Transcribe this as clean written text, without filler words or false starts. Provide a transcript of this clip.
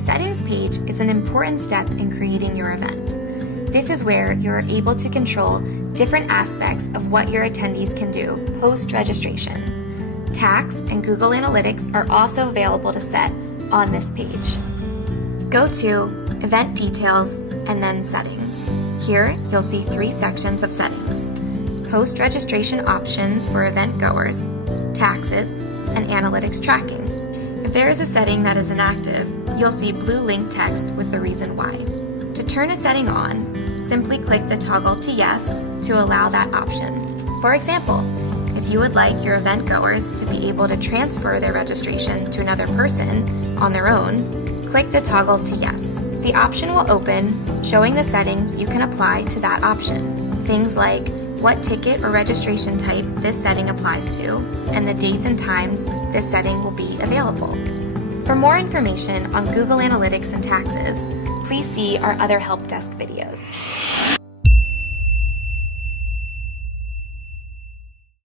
settings page is an important step in creating your event. This is where you're able to control different aspects of what your attendees can do post-registration. Tags and Google Analytics are also available to set on this page. Go to Event Details and then Settings. Here, you'll see 3 sections of settings: post-registration options for event goers, taxes, and analytics tracking. If there is a setting that is inactive, you'll see blue link text with the reason why. To turn a setting on, simply click the toggle to Yes to allow that option. For example, if you would like your event goers to be able to transfer their registration to another person on their own, click the toggle to Yes. The option will open, showing the settings you can apply to that option. Things like what ticket or registration type this setting applies to, and the dates and times this setting will be available. For more information on Google Analytics and taxes, please see our other help desk videos.